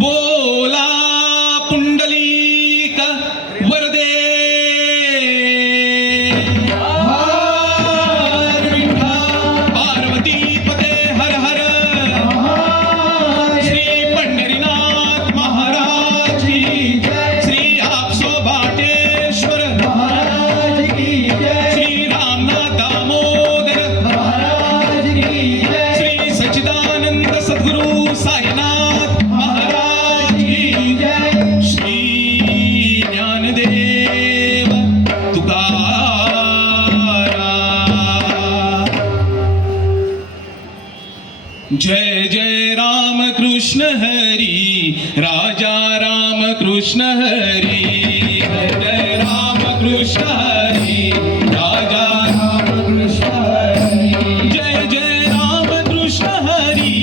बोला पुंडलिक वरदे हर विठ्ठल पार्वती पते हर हर श्री पंढरीनाथ महाराज की जय श्री आपसो भाटेश्वर महाराज की जय श्री रामनाथ दामोदर महाराज की जय श्री सच्चिदानंद सद्गुरु साईनाथ महाराज की जय श्री ज्ञानदेव तुकाराम जय जय राम कृष्ण हरी राजा राम कृष्ण हरी जय जय राम कृष्ण हरी राजा राम कृष्ण हरी जय जय राम कृष्ण हरी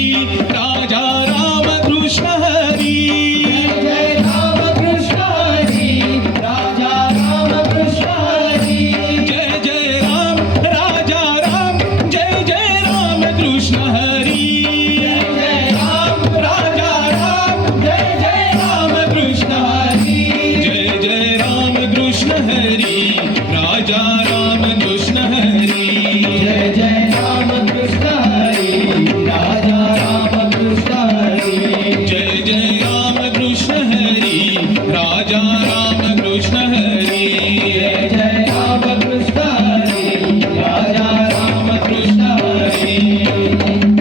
राजा राम कृष्ण हरी जय राम कृष्ण हरी राजा राम कृष्ण हरी जय जय राम राजा राम जय जय राम कृष्ण हरी जय जय राम राजा राम जय जय राम कृष्ण हरी जय जय राम कृष्ण हरी राजा राम कृष्ण हरी जय जय राम कृष्ण हरी राजा राम कृष्ण हरी जय जय राम कृष्ण हरी राजा राम कृष्ण हरी जय जय राम कृष्ण हरी राजा राम कृष्ण हरी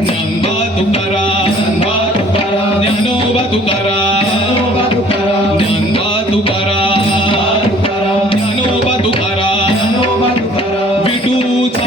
ज्ञानोबा तुकाराम ज्ञानोबा तुकाराम ज्ञानोबा तुकाराम ज्ञानोबा तुकाराम विठूचा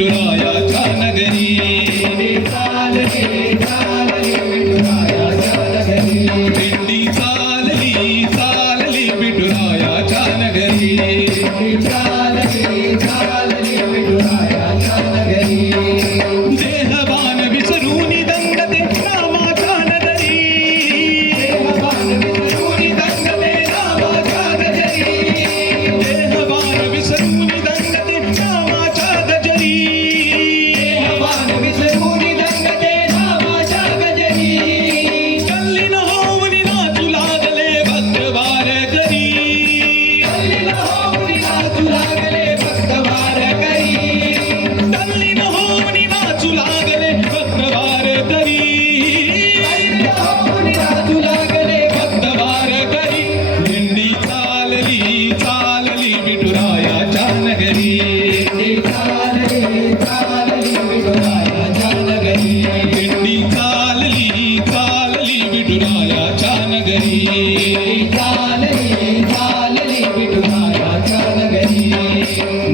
विठुरायाच्या नगरी चालली चालली विठुरायाच्या नगरी दिंडी चालली चालली विठुरायाच्या नगरी चालली चालली विठुरायाच्या नगरी देहभान विसरून दंगते रामाच्या नगरी देहभान विसरून दंगते रामाच्या नगरी देहभान विसरून दंगते रामाच्या गजरी देहभान विसरून दंगते रामाच्या गजरी कल्लीन होऊन नाचू लागले भक्त वारकरी कल्लीन होऊन नाचू लागले भक्त वारकरी कल्लीन होऊन नाचू लागले भक्त वारकरी होऊन नाचू लागले भक्त वारकरी दिंडी चालली चालली विठुरायाच्या नगरी चालली चालली विठुरायाच्या नगरी दिंडी चालली चालली विठुरायाच्या नगरी चालली चालली विठुरायाच्या नगरी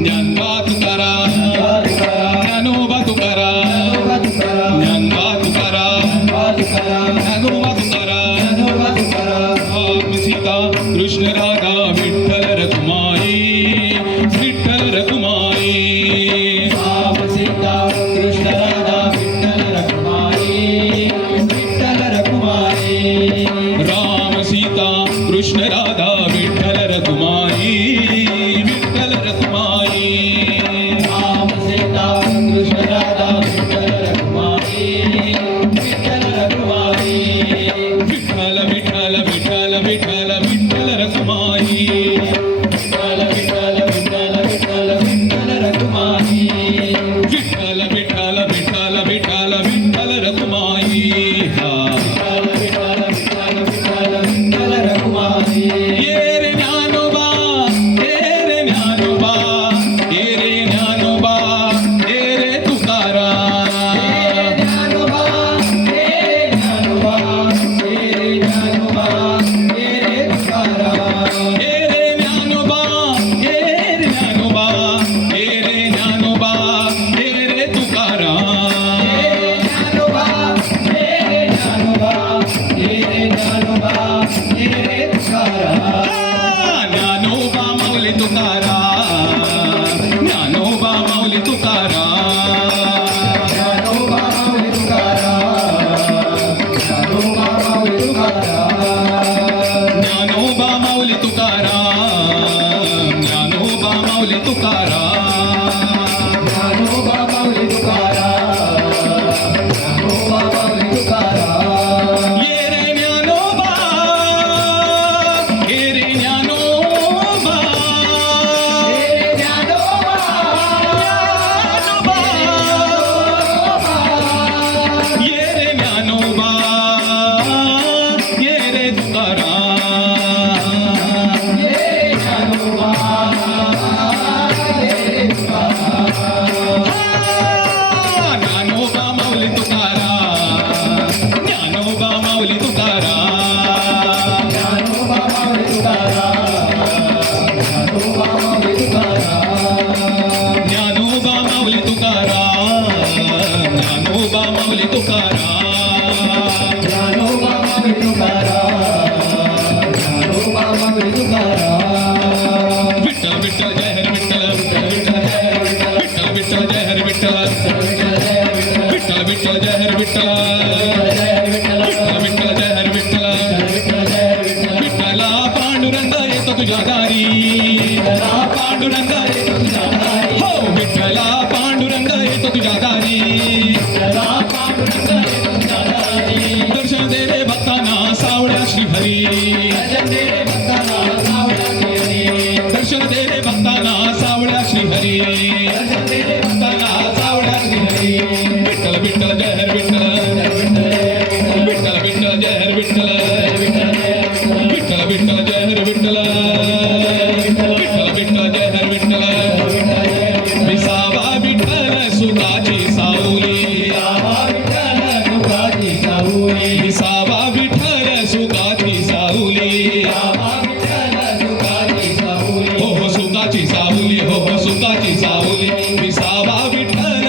ज्ञानबा तुकाराम ज्ञानोबा तुकाराम ज्ञानबा तुकाराम ज्ञानोबा तुकाराम राम सीता कृष्ण राधा विठ्ठल रखुमाई विठ्ठल रखुमाई राम सीता कृष्ण राधा विठ्ठल रखुमाई विठ्ठल रखुमाई राम सीता कृष्ण राधा विठ्ठल रखुमाई विठ्ठल रखुमाई राम सीता कृष्ण राधा विठ्ठल रखुमाई विठ्ठल रखुमाई विठ्ठल विठ्ठल विठ्ठल विठ्ठल विठ्ठल रखुमाई विठ्ठल विठ्ठल विठ्ठल विठ्ठल विठ्ठल रखुमाई विठ्ठल विठ्ठल विठ्ठल विठ्ठल विठ्ठल रखुमाई हा विठ्ठल विठ्ठल विठ्ठल विठ्ठल रखुमाई ये रे ज्ञानोबा ये रे ज्ञानोबा ये रे ज्ञानोबा ये रे तुकाराम ज्ञानोबा रे ज्ञानोबा रे ज्ञानोबा रे तुकाराम ये रे ज्ञानोबा ये रे ज्ञानोबा ये रे ज्ञानोबा ये रे तुकाराम ज्ञानोबा रे ज्ञानोबा रे ज्ञानोबा रे तुकाराम ज्ञानोबा माऊली तुकाराम ज्ञानोबा माऊली तुकाराम ज्ञानोबा माऊली तुकाराम ज्ञानोबा माऊली तुकाराम ज्ञानोबा माऊली तुकाराम ज्ञानोबा माऊली तुकाराम ज्ञानोबा माऊली तुकाराम ज्ञानोबा माऊली तुकाराम ये रे ज्ञानोबा ये रे ज्ञानोबा रे ज्ञानोबा ये रे ज्ञानोबा ये रे तुकाराम रे ज्ञानोबा रे तुकाराम ज्ञानोबा माऊली तुकाराम ज्ञानोबा माऊली तुकाराम ज्ञानोबा माऊली तुकाराम ज्ञानोबा माऊली तुकाराम ज्ञानोबा माऊली तुकाराम ज्ञानोबा माऊली तुकाराम ज्ञानोबा माऊली तुकाराम ज्ञानोबा माऊली तुकाराम विठ्ठल विठ्ठल जय हरी विठ्ठल विठ्ठल विठ्ठल जय हरी विठ्ठल विठ्ठल विठ्ठल जय हरी विठ्ठल विठ्ठल विठ्ठल जय हरी विठ्ठल विठ्ठला पांडुरंग येतो तुझ्या दारी पांडुरंग येतो तुझ्या दारी हो विठ्ठला पांडुरंग येतो तुझ्या दारी दर्शन दे रे भक्तांना सावळ्या श्रीहरी दर्शन दे रे भक्तांना सावळ्या श्रीहरी भक्तांना सावळ्या श्रीहरी विठ्ठल विठ्ठल जय हरी विठ्ठल विठ्ठल विठ्ठल जय हरी विठ्ठल विठ्ठल विठ्ठल जय हरी विठ्ठल विठ्ठल विठ्ठल जय हरी विठ्ठल विसावा विठ्ठल सुखाची सावली विसावा विठ्ठल सुखाची सावली हो हो सुखाची सावली हो हो सुखाची सावली विसावा विठ्ठल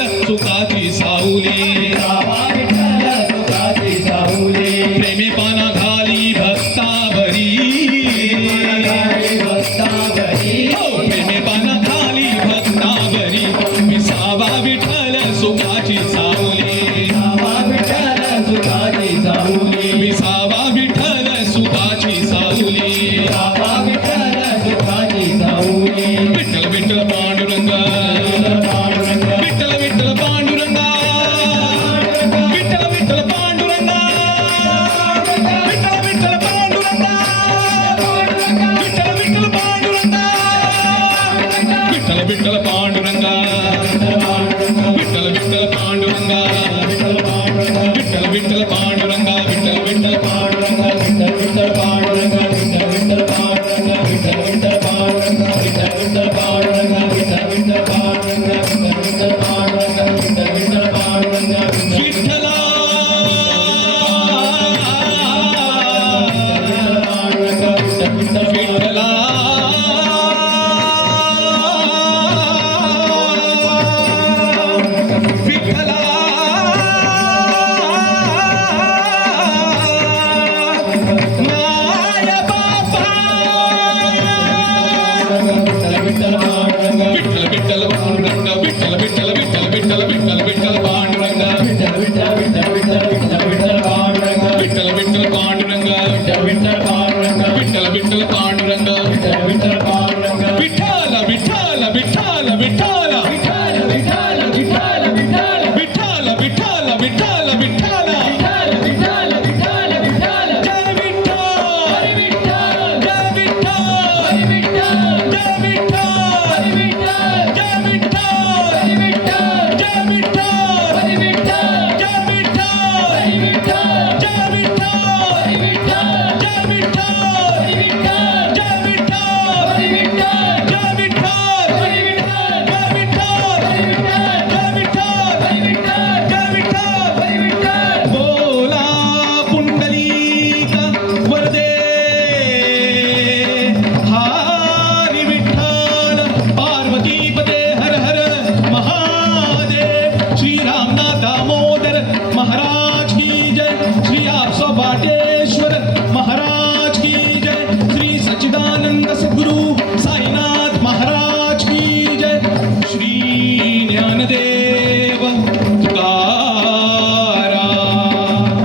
विठ्ठल पांडुरंगा विठ्ठल विठ्ठल पांडुरंगा विठ्ठल विठ्ठल पांडुरंगा विठ्ठल विठ्ठल पांडुरंगा विठ्ठल विठ्ठल पांडुरंगा विठ्ठल विठ्ठल पांडुरंगा विठ्ठल विठ्ठल पांडुरंगा विठ्ठल विठ्ठल पांडुरंगा विठ्ठल विठ्ठल पांडुरंगा विठ्ठल विठ्ठल पांडुरंगा विठ्ठल विठ्ठल पांडुरंगा विठ्ठला विठ्ठला विठ्ठला माय बापा विठ्ठल पांडुरंगा विठ्ठल विठ्ठल पांडुरंगा विठ्ठल विठ्ठल विठ्ठल विठ्ठल विठ्ठल विठ्ठल पांडुरंगा विठ्ठल विठ्ठल विठ्ठल विठ्ठल विठ्ठल विठ्ठल पांडुरंगा विठ्ठल विठ्ठल पांडुरंगा विठ्ठल विठ्ठल पांडुरंगा विठ्ठल विठ्ठल पांडुरंगा विठ्ठल विठ्ठल पांडुरंगा विठ्ठल विठ्ठल विठ्ठल विठ्ठल विठ्ठल विठ्ठल विठ्ठल विठ्ठल विठ्ठल विठ्ठल विठ्ठल विठ्ठल विठ्ठल विठ्ठल विठ्ठल विठ्ठल जय विठ्ठल हरी विठ्ठल जय विठ्ठल हरी विठ्ठल जय विठ्ठल हरी विठ्ठल जय विठ्ठल हरी विठ्ठल जय विठ्ठल हरी विठ्ठल जय विठ्ठल हरी विठ्ठल जय विठ्ठल हरी विठ्ठल जय विठ्ठल हरी विठ्ठल जय विठ्ठल हरी विठ्ठल जय विठ्ठल हरी विठ्ठल जय विठ्ठल हरी विठ्ठल जय विठ्ठल हरी विठ्ठल जय विठ्ठल हरी विठ्ठल बोला पुंडलिक वरदे हरी विठ्ठल पार्वतीपते हर हर महादेव श्री रामनाथ दामोदर महाराज की जय श्री आपसो बाटेश्वर महाराज की जय श्री सच्चिदानंद सद्गुरु साईनाथ महाराज की जय श्री ज्ञानदेव तुकाराम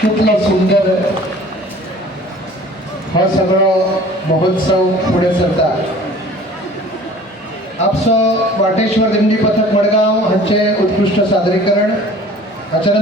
कितला सुंदर हा सगळा महोत्सव पुढे सरता आपसो वाटेश्वर दिंडी पथक मडगाव हांचे उत्कृष्ट सादरीकरण आचार्य